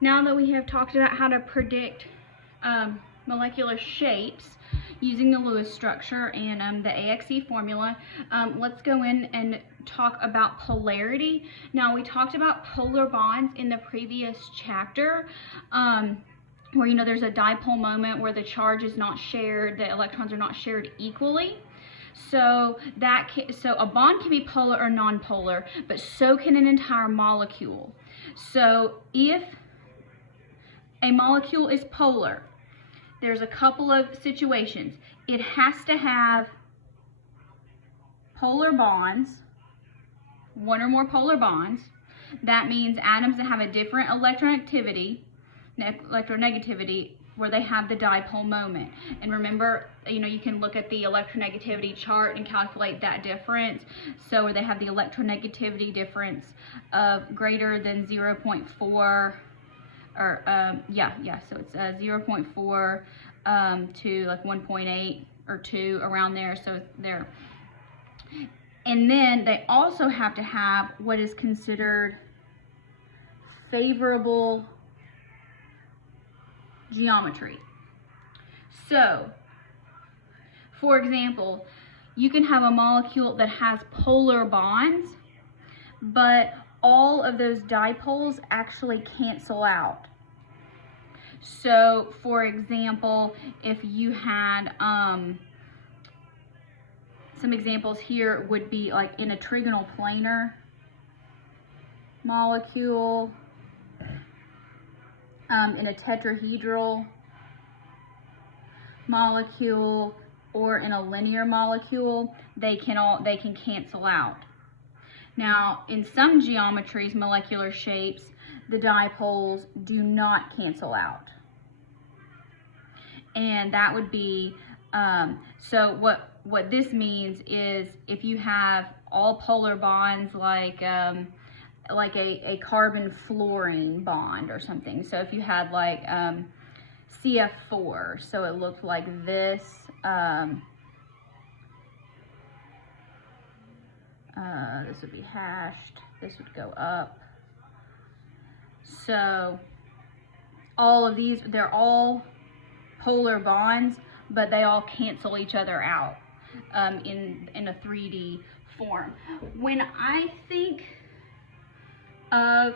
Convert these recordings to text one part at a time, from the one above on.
Now that we have talked about how to predict molecular shapes using the Lewis structure and the AXE formula, let's go in and talk about polarity. Now, we talked about polar bonds in the previous chapter, where, you know, there's a dipole moment where the charge is not shared, the electrons are not shared equally. So a bond can be polar or nonpolar, but so can an entire molecule. So if a molecule is polar, there's a couple of situations. It has to have polar bonds, one or more polar bonds. That means atoms that have a different electronegativity, where they have the dipole moment. And remember, you know, you can look at the electronegativity chart and calculate that difference. So where they have the electronegativity difference of greater than 0.4, or so it's 0.4 to like 1.8 or 2, around there. So there. And then they also have to have what is considered favorable geometry. So, for example, you can have a molecule that has polar bonds, but all of those dipoles actually cancel out. So, for example, if you had some examples here would be like in a trigonal planar molecule, in a tetrahedral molecule, or in a linear molecule, they can cancel out. Now, in some geometries, molecular shapes, the dipoles do not cancel out. And that would be, so what this means is if you have all polar bonds, like a carbon fluorine bond or something. So if you had like CF4, so it looked like this. This would be hashed. This would go up. So all of these, they're all polar bonds, but they all cancel each other out in a 3D form. When I think of,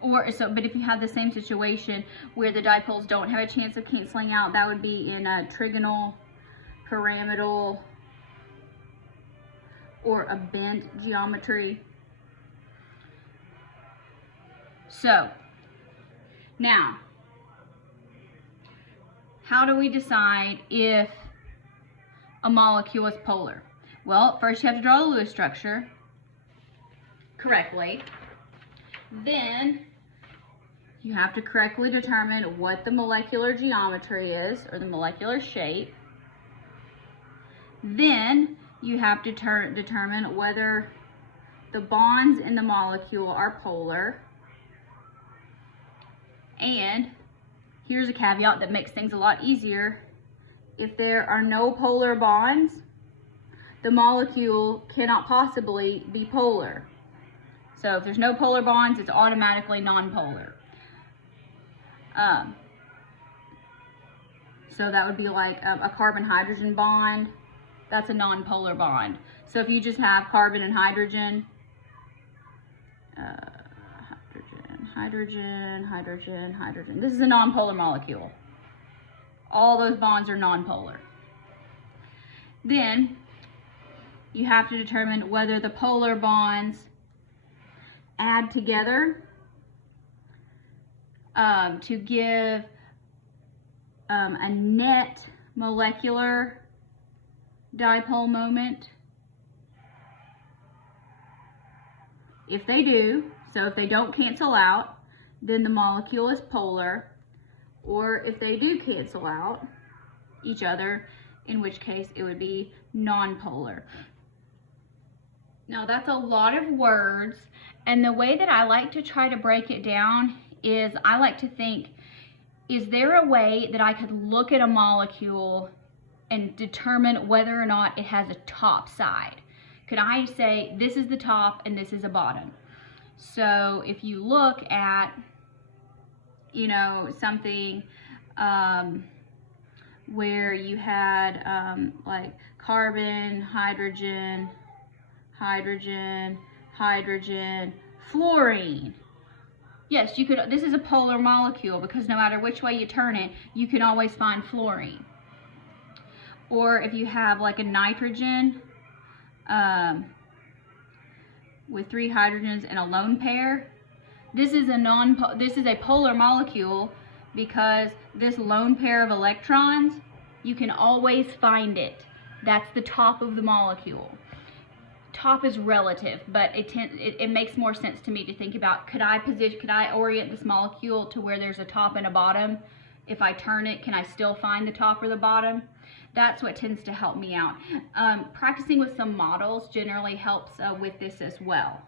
but if you have the same situation where the dipoles don't have a chance of canceling out, that would be in a trigonal, pyramidal, or a bent geometry. So, now, how do we decide if a molecule is polar? Well, first you have to draw the Lewis structure correctly. Then you have to correctly determine what the molecular geometry is, or the molecular shape. Then you have to determine whether the bonds in the molecule are polar. And here's a caveat that makes things a lot easier. If there are no polar bonds, the molecule cannot possibly be polar. So if there's no polar bonds, it's automatically nonpolar. So that would be like a carbon-hydrogen bond. That's a nonpolar bond. So if you just have carbon and hydrogen, hydrogen. This is a nonpolar molecule. All those bonds are nonpolar. Then you have to determine whether the polar bonds add together to give a net molecular dipole moment. If they do, so if they don't cancel out, then the molecule is polar, or if they do cancel out each other, in which case it would be nonpolar. Now that's a lot of words, and the way that I like to try to break it down is I like to think, is there a way that I could look at a molecule and determine whether or not it has a top side? Could I say this is the top and this is a bottom? So if you look at you know, something where you had like carbon, hydrogen, hydrogen, hydrogen, fluorine. Yes, you could, this is a polar molecule because no matter which way you turn it, you can always find fluorine. Or if you have like a nitrogen with 3 hydrogens and a lone pair, this is a polar molecule because this lone pair of electrons, you can always find it. That's the top of the molecule. Top is relative, but it makes more sense to me to think about, could I orient this molecule to where there's a top and a bottom? If I turn it, can I still find the top or the bottom? That's what tends to help me out. Practicing with some models generally helps with this as well.